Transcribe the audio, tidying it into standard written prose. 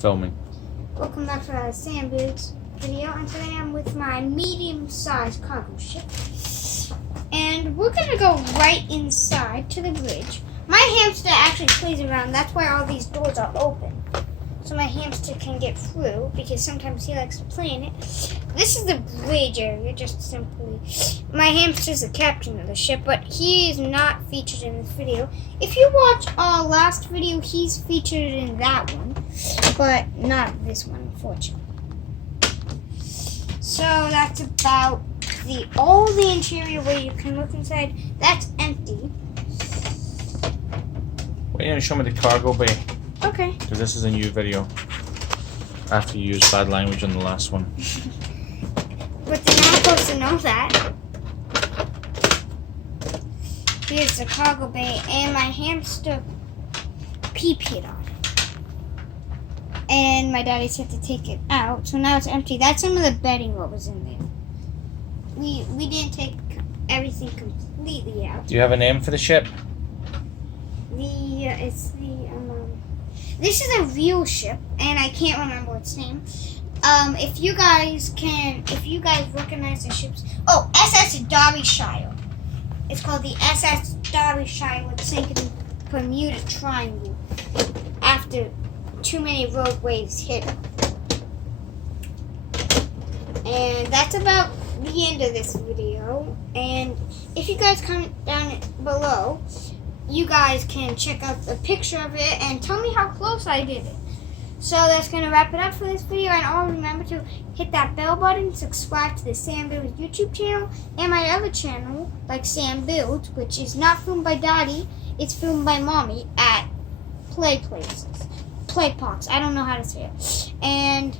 Filming. Welcome back to our Sand Boots video, and today I'm with my medium-sized cargo ship. And we're gonna go right inside to the bridge. My hamster actually plays around, that's why all these doors are open. So my hamster can get through, because sometimes he likes to play in it. This is the bridge area, just simply. My hamster's the captain of the ship, but he is not featured in this video. If you watch our last video, he's featured in that one, but not this one, unfortunately. So that's about all the interior where you can look inside. That's empty. Wait, you show me the cargo bay. Okay. Because this is a new video. After you used bad language on the last one. But they're not supposed to know that. Here's the cargo bay, and my hamster pee-peed on it. And my daddy said to take it out, so now it's empty. That's some of the bedding what was in there. We didn't take everything completely out. Do you have a name for the ship? This is a real ship, and I can't remember its name. If you guys recognize the ships, SS Derbyshire. It's called the SS Derbyshire, which sank in the Bermuda Triangle after too many rogue waves hit it. And that's about the end of this video. And if you guys comment down below, you guys can check out the picture of it and tell me how close I did it. So that's going to wrap it up for this video. And always remember to hit that bell button, subscribe to the Sam Builds YouTube channel, and my other channel, like Sam Builds, which is not filmed by Daddy, it's filmed by Mommy at Play Parks. I don't know how to say it. And